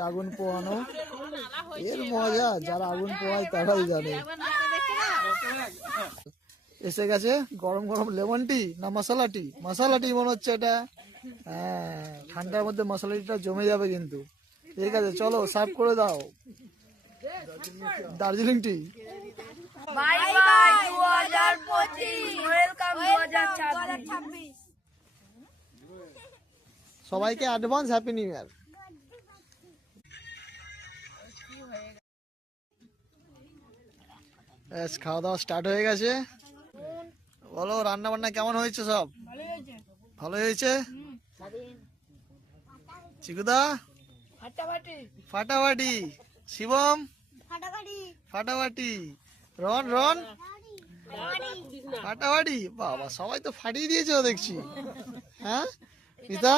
আগুন পোহানো এর মজা যারা আগুন পোহায় তারাই জানে। এসে গেছে গরম গরম লেমন টি না মশলা টি? মশলা টি মনে হচ্ছে এটা। হ্যাঁ, ঠান্ডার মধ্যে মশলা টিটা জমে যাবে কিন্তু। ঠিক আছে, চলো সার্ভ করে দাও Darjeeling tea. Bye bye 2025 welcome 2026। সবাইকে অ্যাডভান্স হ্যাপি নিউ ইয়ার। খাওয়া দাওয়া স্টার্ট হয়ে গেছে। বলো রান্না বান্না কেমন হয়েছে? সব ভালো হয়েছে। চিকুদা ফাটাফাটি, শিবম ফাটাফাটি, রন রন ফাটাফাটি। বাবা সবাই তো ফাটিয়ে দিয়েছে দেখছি। হ্যাঁ পিতা,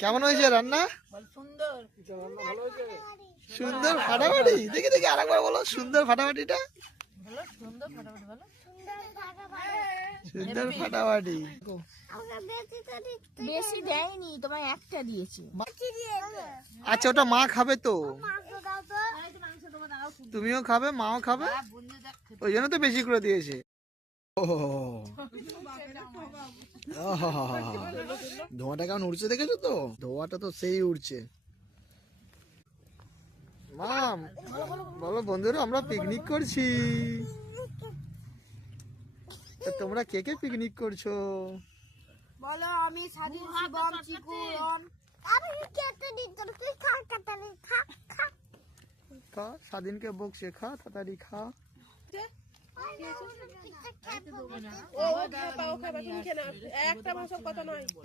কেমন হয়েছে রান্না? সুন্দর ফাটাফাটি। দেখি দেখি আরেকবার বলো, সুন্দর ফাটাফাটিটা। সুন্দর ফাটাফাটি। বেশি দেয়নি, তোমায় একটা দিয়েছি। আচ্ছা ওটা মা খাবে তো, তুমিও খাবে মাও খাবে, ওই জন্য তো বেশি করে দিয়েছে। ধোঁয়াটা কেমন উঠছে দেখেছো তো? ধোঁয়াটা তো সেই উঠছে। মাম বলো বন্ধুরা, আমরা পিকনিক করছি। তোমরা কে কে পিকনিক করছো? বলো। আমি স্বাধীন, শিবম, চিকু, রন। খা, স্বাধীনকে বকছে, খা তাড়াতাড়ি খা।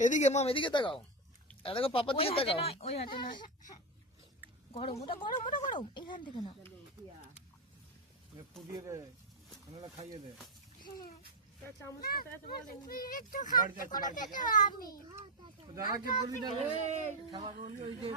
এদিকে মাম, এদিকে তাকাও, এদিকে পাপার দিকে তাকাও। ওই হাতে না, গরম ওটা, গরম ওটা, গরম এখান থেকে না। পুড়িয়ে দে, খাইয়ে দে। দাদাকে বলি না, খাবার বলি ওই যে